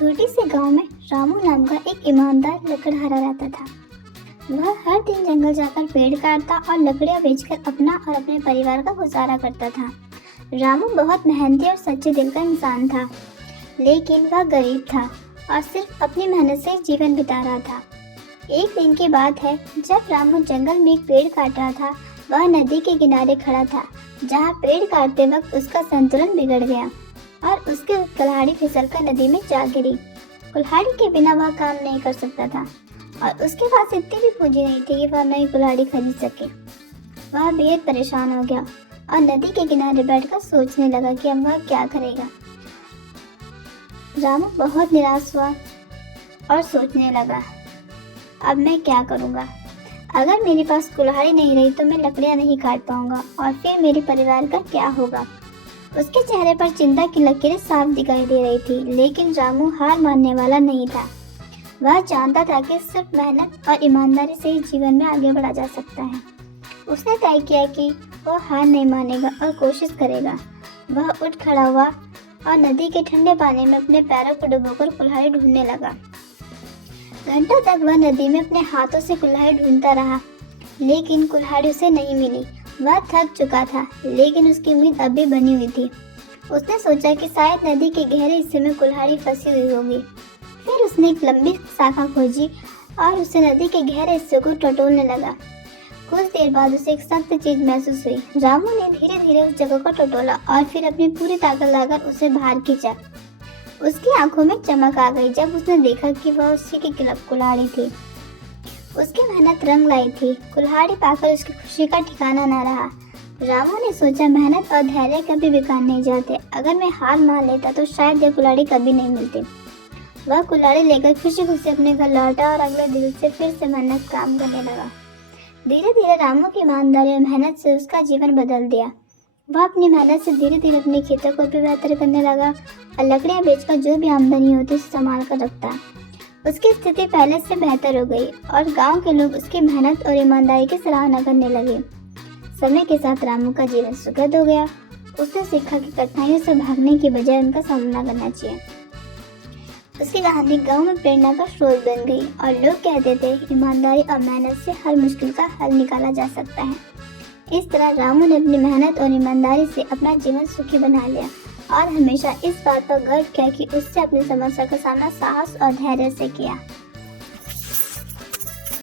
छोटे से गांव में रामू नाम का एक ईमानदार लकड़हारा रहता था। वह हर दिन जंगल जाकर पेड़ काटता और लकड़ियां बेचकर अपना और अपने परिवार का गुजारा करता था। रामू बहुत मेहनती और सच्चे दिल का इंसान था, लेकिन वह गरीब था और सिर्फ अपनी मेहनत से जीवन बिता रहा था। एक दिन की बात है, जब रामू जंगल में एक पेड़ काट रहा था। वह नदी के किनारे खड़ा था, जहाँ पेड़ काटते वक्त उसका संतुलन बिगड़ गया और उसकी कुल्हाड़ी फिसलकर नदी में जा गिरी। कुल्हाड़ी के बिना वह काम नहीं कर सकता था और उसके पास इतनी भी पूंजी नहीं थी कि वह नई कुल्हाड़ी खरीद सके। वह बेहद परेशान हो गया और नदी के किनारे बैठकर सोचने लगा कि अब वह क्या करेगा। रामू बहुत निराश हुआ और सोचने लगा, अब मैं क्या करूँगा? अगर मेरे पास कुल्हाड़ी नहीं रही तो मैं लकड़ियाँ नहीं काट पाऊंगा और फिर मेरे परिवार का क्या होगा? उसके चेहरे पर चिंता की लकीरें साफ दिखाई दे रही थी, लेकिन रामू हार मानने वाला नहीं था। वह जानता था कि सिर्फ मेहनत और ईमानदारी से ही जीवन में आगे बढ़ा जा सकता है। उसने तय किया कि वह हार नहीं मानेगा और कोशिश करेगा। वह उठ खड़ा हुआ और नदी के ठंडे पानी में अपने पैरों को डुबोकर कुल्हाड़ी ढूंढने लगा। घंटों तक वह नदी में अपने हाथों से कुल्हाड़ी ढूंढता रहा, लेकिन कुल्हाड़ी उसे नहीं मिली। वह थक चुका था, लेकिन उसकी उम्मीद अब भी बनी हुई थी। उसने सोचा कि शायद नदी के गहरे हिस्से में कुल्हाड़ी फंसी हुई होगी। फिर उसने एक लंबी शाखा खोजी और उसे नदी के गहरे हिस्से को टटोलने लगा। कुछ देर बाद उसे एक सख्त चीज महसूस हुई। रामू ने धीरे धीरे उस जगह को टटोला और फिर अपनी पूरी ताकत लगाकर उसे बाहर खींचा। उसकी आंखों में चमक आ गई जब उसने देखा कि वह उसी की कुल्हाड़ी थी। उसकी मेहनत रंग लाई थी। कुल्हाड़ी पाकर उसकी खुशी का ठिकाना न रहा। रामू ने सोचा, मेहनत और धैर्य कभी बेकार नहीं जाते। अगर मैं हार मान लेता तो शायद यह कुल्हाड़ी कभी नहीं मिलती। वह कुल्हाड़ी लेकर खुशी खुशी अपने घर लौटा और अगले दिन से फिर से मेहनत काम करने लगा। धीरे धीरे रामू की ईमानदारी और मेहनत से उसका जीवन बदल दिया। वह अपनी मेहनत से धीरे धीरे अपने खेतों को भी बेहतर करने लगा और लकड़ियाँ बेचकर जो भी आमदनी होती उसे संभाल कर रखता। उसकी स्थिति पहले से बेहतर हो गई और गांव के लोग उसकी मेहनत और ईमानदारी की सराहना करने लगे। समय के साथ रामू का जीवन सुखद हो गया। उसने सीखा कि कठिनाइयों से भागने की बजाय उनका सामना करना चाहिए। उसकी कहानी गांव में प्रेरणा का स्रोत बन गई और लोग कहते थे, ईमानदारी और मेहनत से हर मुश्किल का हल निकाला जा सकता है। इस तरह रामू ने अपनी मेहनत और ईमानदारी से अपना जीवन सुखी बना लिया और हमेशा इस बात पर गर्व किया कि उससे अपनी समस्या का सामना साहस और धैर्य से किया।